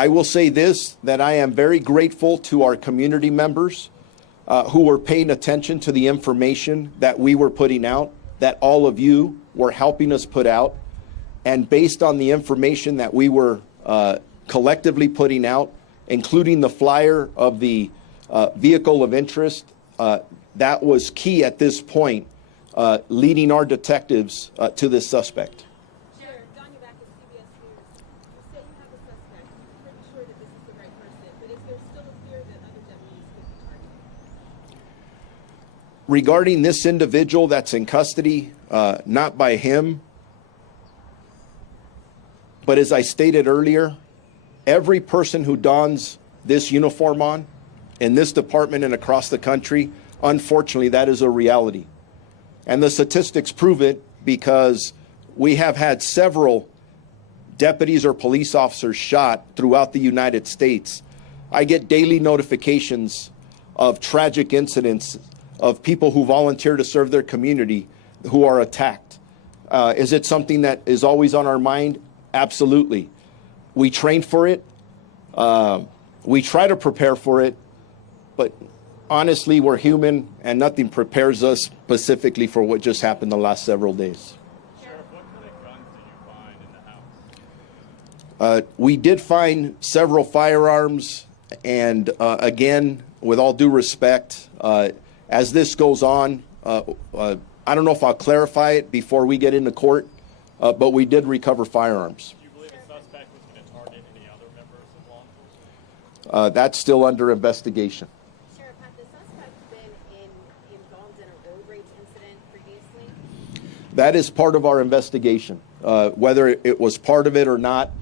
I will say this, that I am very grateful to our community members who were paying attention to the information that we were putting out, that all of you were helping us put out. And based on the information that we were collectively putting out, including the flyer of the vehicle of interest, that was key at this point, leading our detectives to this suspect. Sheriff, John, you're back at CBS News. You say you have a suspect. You're pretty sure that this is the right person, but is there still a fear that other deputies could be targeted? Regarding this individual that's in custody, not by him, but as I stated earlier, every person who dons this uniform on in this department and across the country, unfortunately, that is a reality. And the statistics prove it, because we have had several deputies or police officers shot throughout the United States. I get daily notifications of tragic incidents of people who volunteer to serve their community who are attacked. Is it something that is always on our mind? Absolutely. We train for it. We try to prepare for it, but honestly, we're human, and nothing prepares us specifically for what just happened the last several days. Sheriff, what kind of guns did you find in the house? We did find several firearms, and again, with all due respect, as this goes on, I don't know if I'll clarify it before we get into court, but we did recover firearms. Do you believe the suspect was going to target any other members of law enforcement? That's still under investigation. Sheriff, had the suspect been involved in a road rage incident previously? That is part of our investigation. Whether it was part of it or not,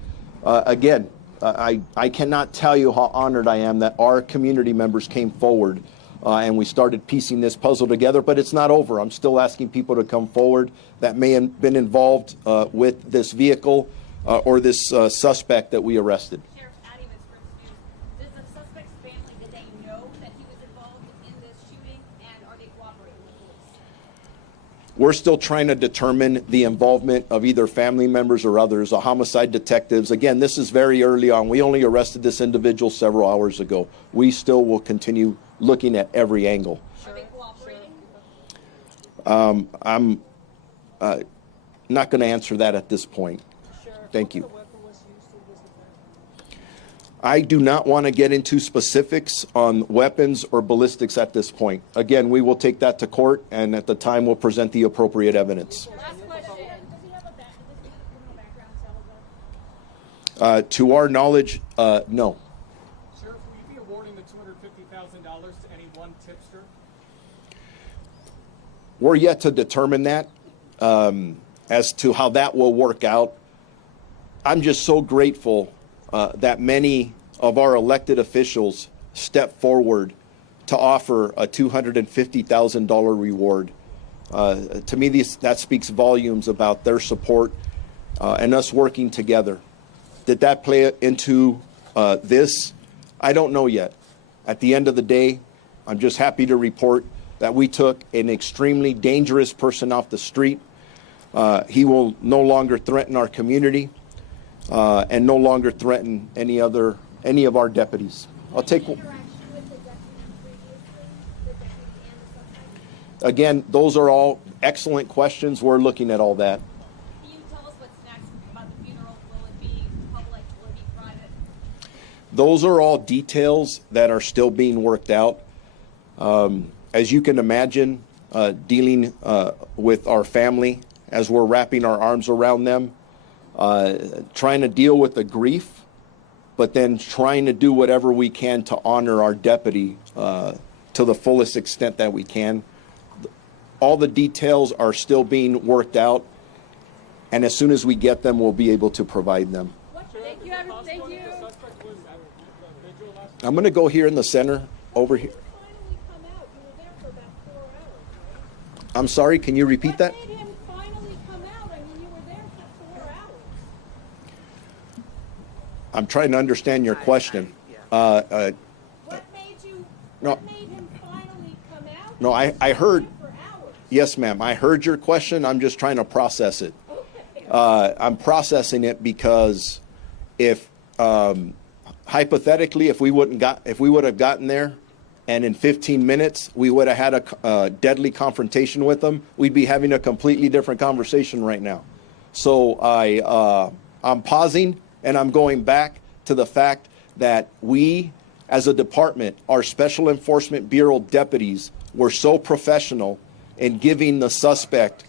again, I cannot tell you how honored I am that our community members came forward and we started piecing this puzzle together, but it's not over. I'm still asking people to come forward that may have been involved with this vehicle or this suspect that we arrested. Sheriff Addy, News. Does the suspect's family, did they know that he was involved in this shooting, and are they cooperating with police? We're still trying to determine the involvement of either family members or others, homicide detectives. Again, this is very early on. We only arrested this individual several hours ago. We still will continue looking at every angle. Are they cooperating? I'm not going to answer that at this point. Thank you. I do not want to get into specifics on weapons or ballistics at this point. Again, we will take that to court, and at the time we'll present the appropriate evidence. Last question. Does he have a criminal background, Salazar? To our knowledge, no. Sheriff, will you be awarding the $250,000 to any one tipster? We're yet to determine that as to how that will work out. I'm just so grateful that many of our elected officials step forward to offer a $250,000 reward. To me, that speaks volumes about their support and us working together. Did that play into this? I don't know yet. At the end of the day, I'm just happy to report that we took an extremely dangerous person off the street. He will no longer threaten our community and no longer threaten any of our deputies. I'll take. Again, those are all excellent questions. We're looking at all that. Can you tell us what's next about the funeral? Will it be public? Will it be private? Those are all details that are still being worked out. As you can imagine, dealing with our family as we're wrapping our arms around them, trying to deal with the grief, but then trying to do whatever we can to honor our deputy to the fullest extent that we can. All the details are still being worked out, and as soon as we get them, we'll be able to provide them. Thank you, Evan. Thank you. I'm going to go here in the center, over here. I'm sorry, can you repeat that? What made him finally come out? I mean, you were there for 4 hours. I'm trying to understand your question. What made him finally come out? No, I heard. For hours. Yes, ma'am. I heard your question. I'm just trying to process it. Okay. I'm processing it because if hypothetically, if we would have gotten there, and in 15 minutes we would have had a deadly confrontation with them, we'd be having a completely different conversation right now. So I'm pausing and I'm going back to the fact that we, as a department, our Special Enforcement Bureau deputies were so professional in giving the suspect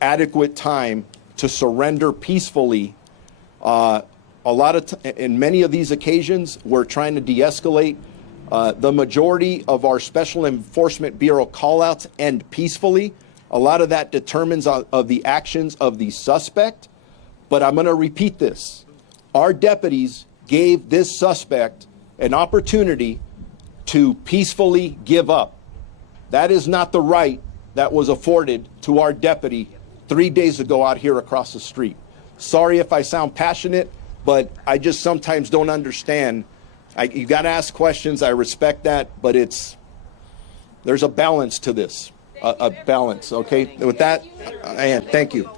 adequate time to surrender peacefully. In many of these occasions, we're trying to de-escalate. The majority of our Special Enforcement Bureau callouts end peacefully. A lot of that determines of the actions of the suspect. But I'm going to repeat this. Our deputies gave this suspect an opportunity to peacefully give up. That is not the right that was afforded to our deputy 3 days ago out here across the street. Sorry if I sound passionate, but I just sometimes don't understand. You got to ask questions. I respect that, but there's a balance to this, a balance. Okay. With that, and thank you.